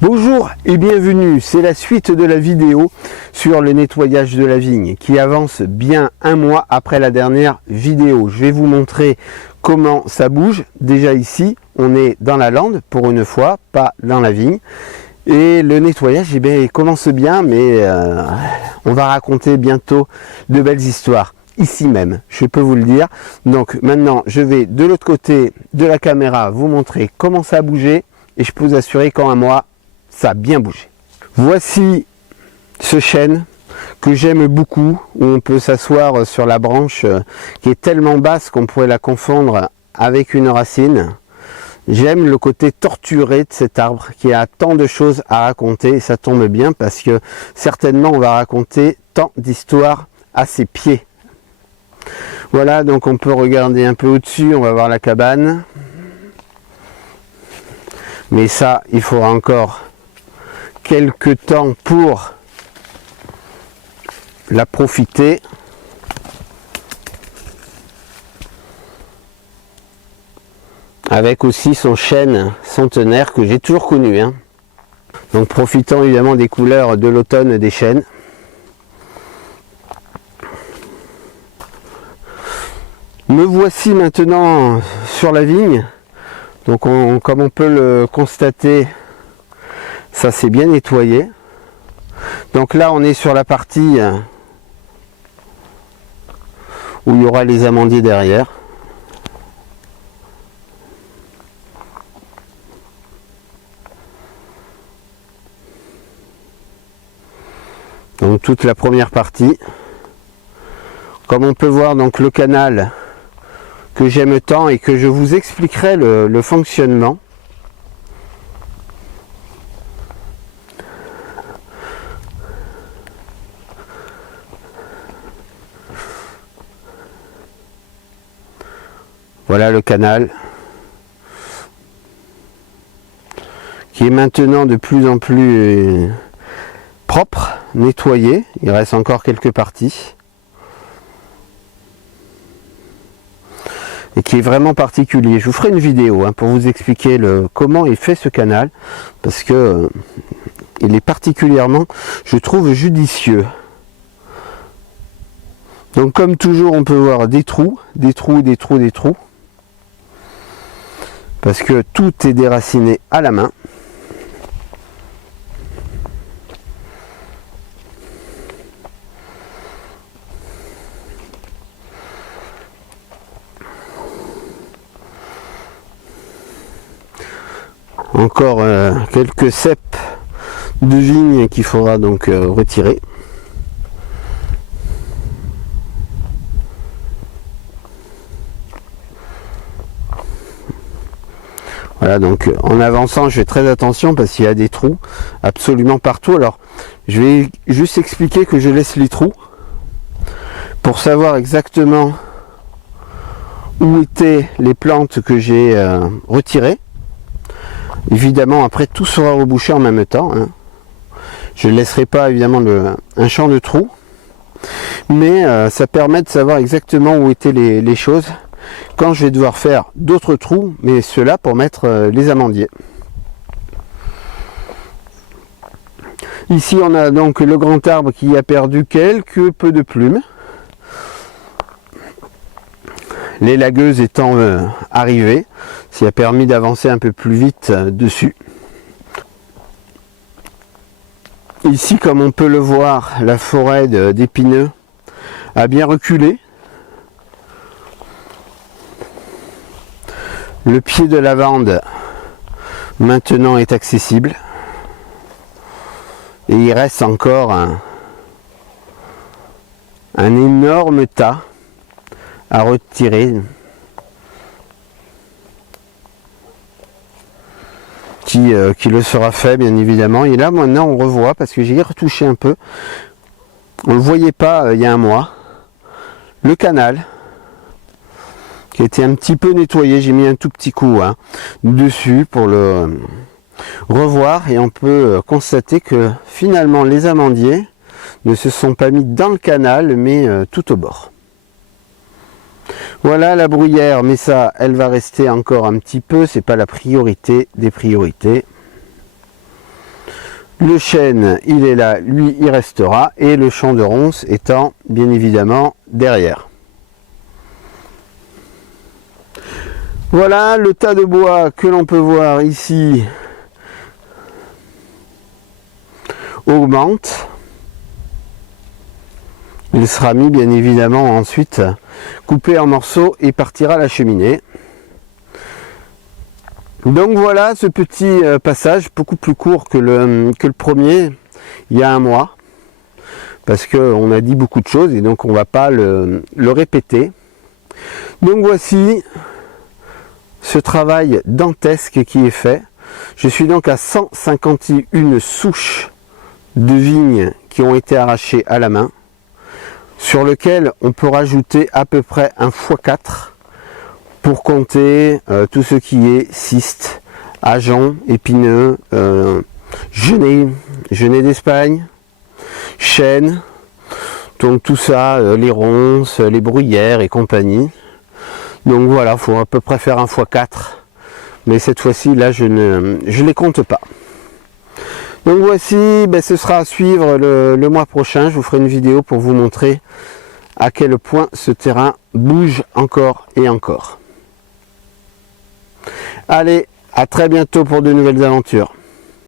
Bonjour et bienvenue, c'est la suite de la vidéo sur le nettoyage de la vigne qui avance bien un mois après la dernière vidéo. Je vais vous montrer comment ça bouge. Déjà ici, on est dans la lande pour une fois, pas dans la vigne. Et le nettoyage, eh bien, il commence bien, mais on va raconter bientôt de belles histoires. Ici même, je peux vous le dire. Donc maintenant, je vais de l'autre côté de la caméra vous montrer comment ça a bougé. Et je peux vous assurer qu'en un mois, ça a bien bougé. Voici ce chêne que j'aime beaucoup, où on peut s'asseoir sur la branche qui est tellement basse qu'on pourrait la confondre avec une racine. J'aime le côté torturé de cet arbre qui a tant de choses à raconter, et ça tombe bien parce que certainement on va raconter tant d'histoires à ses pieds. Voilà, donc on peut regarder un peu au-dessus, on va voir la cabane. Mais ça, il faudra encore quelques temps pour la profiter. Avec aussi son chêne centenaire que j'ai toujours connu. Donc profitant évidemment des couleurs de l'automne des chênes. Me voici maintenant sur la vigne. Donc comme on peut le constater, ça s'est bien nettoyé. Donc là on est sur la partie où il y aura les amandiers derrière. Donc toute la première partie. Comme on peut voir, donc le canal que j'aime tant et que je vous expliquerai le fonctionnement. Voilà le canal qui est maintenant de plus en plus propre, nettoyé. Il reste encore quelques parties. Et qui est vraiment particulier. Je vous ferai une vidéo pour vous expliquer comment est fait ce canal, parce que il est particulièrement, je trouve, judicieux. Donc comme toujours, on peut voir des trous, des trous, des trous, des trous, parce que tout est déraciné à la main. Encore quelques ceps de vigne qu'il faudra donc retirer. Voilà, donc en avançant, je fais très attention parce qu'il y a des trous absolument partout. Alors, je vais juste expliquer que je laisse les trous pour savoir exactement où étaient les plantes que j'ai retirées. Évidemment, après, tout sera rebouché en même temps. Je ne laisserai pas, évidemment, un champ de trous. Mais ça permet de savoir exactement où étaient les choses quand je vais devoir faire d'autres trous, mais ceux-là pour mettre les amandiers. Ici, on a donc le grand arbre qui a perdu quelque peu de plumes. Les lagueuses étant arrivées, ce qui a permis d'avancer un peu plus vite dessus. Ici, comme on peut le voir, la forêt d'épineux a bien reculé. Le pied de lavande maintenant est accessible. Et il reste encore un énorme tas à retirer qui le sera fait bien évidemment. Et là maintenant on revoit, parce que j'ai retouché un peu, on ne le voyait pas il y a un mois, le canal qui était un petit peu nettoyé. J'ai mis un tout petit coup dessus pour le revoir, et on peut constater que finalement les amandiers ne se sont pas mis dans le canal mais tout au bord. Voilà la bruyère, mais ça, elle va rester encore un petit peu, c'est pas la priorité des priorités. Le chêne, il est là, lui, il restera. Et le champ de ronces étant, bien évidemment, derrière. Voilà le tas de bois que l'on peut voir ici augmente. Il sera mis bien évidemment ensuite coupé en morceaux et partira à la cheminée. Donc voilà ce petit passage beaucoup plus court que le premier il y a un mois, parce qu'on a dit beaucoup de choses et donc on ne va pas le répéter. Donc voici ce travail dantesque qui est fait. Je suis donc à 151 souches de vignes qui ont été arrachées à la main, sur lequel on peut rajouter à peu près un x4 pour compter tout ce qui est cystes, ajoncs, épineux, genêts d'Espagne, chênes, donc tout ça, les ronces, les bruyères et compagnie. Donc voilà, il faut à peu près faire un x4, mais cette fois-ci, là, je les compte pas. Donc voici, ce sera à suivre le mois prochain. Je vous ferai une vidéo pour vous montrer à quel point ce terrain bouge encore et encore. Allez, à très bientôt pour de nouvelles aventures.